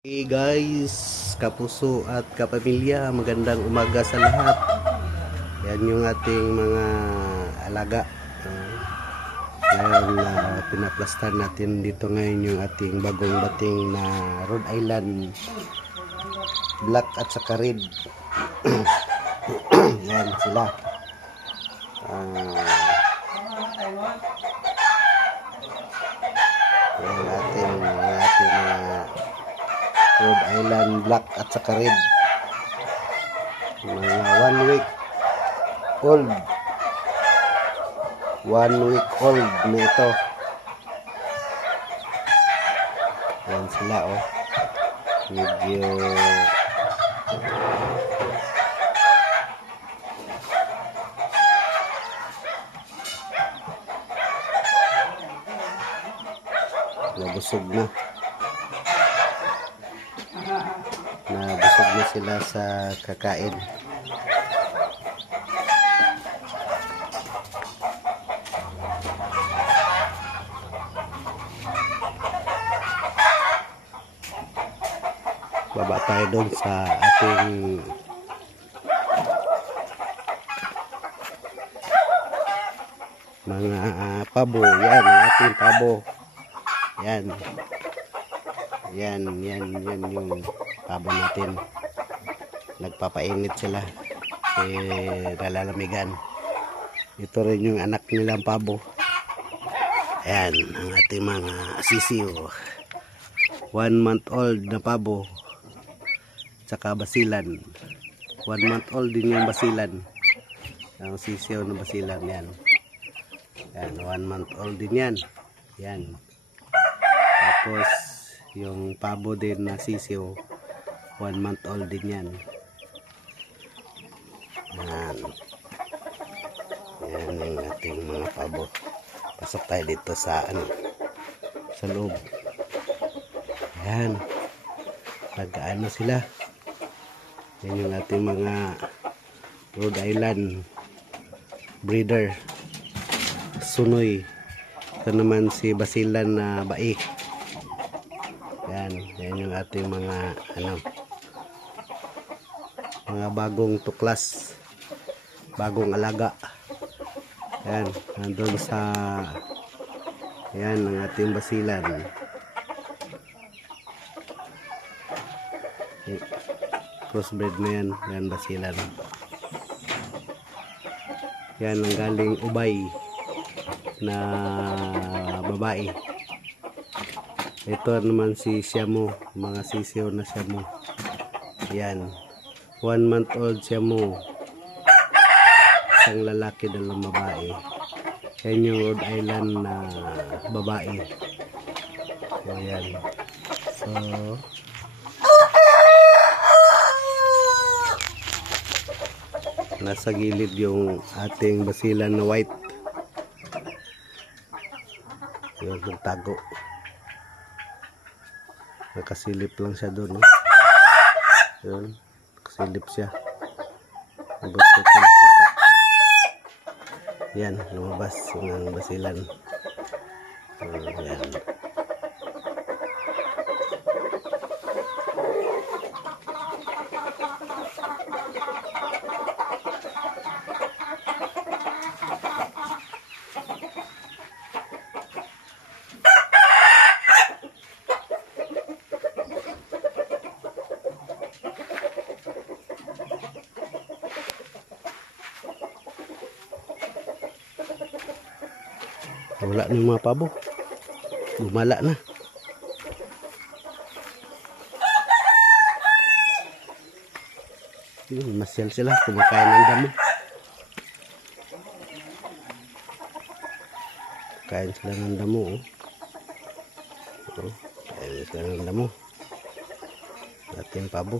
Hey guys, kapuso at kapamilya, magandang umaga sa lahat. Yan yung ating mga alaga. Ngayon, pinaplastan natin dito ngayon yung ating bagong dating na Rhode Island Black at saka Red. Yan sila. Yung ating Rhode Island Black at saka Red, mga 1 week old na ito. Yan sila, oh, medyo nabusog na sila sa kakain. Baba tayo doon sa ating mga pabo. Yan ang ating pabo. Yan yung pabo natin. Nagpapainit sila kasi nalalamigan. Ito rin yung anak nilang pabo. Ayan ang ating mga sisiyo. 1 month old na pabo, tsaka basilan. 1 month old din yung basilan. Ang sisiyo na basilan, yan. Yan, 1 month old din yan. Yan. Tapos yung pabo din na sisiyo, 1 month old din yan. Yan. Yan yung ating mga pabo. Pasok tayo dito sa sa loob. Yan. Nag-ano sila. Yan yung ating mga Rhode Island breeder. Sunoy. Ito naman si basilan na bai. Yan yung ating mga mga bagong tuklas, bagong alaga. Yan, nandun sa yan ang ating basilan. Crossbred na yan basilan. Yan ang galing ubay na babae. Ito naman si Siamo, mga sisiyo na Siamo. Yan, 1 month old Siamo, isang lalaki, 2 babae. Yan yung Rhode Island na babae. So yan, so nasa gilid yung ating basilan na white. Yun, nagtago. Nakasilip lang siya doon, no? Yun, nakasilip siya. Yan, lumabas ng basilan. Yan. Wala na yung mga pabo. Gumala na. Masyal sila. Kumakain ng damo. Kain sila ng damo. Kain sila ng damo. Ating pabo.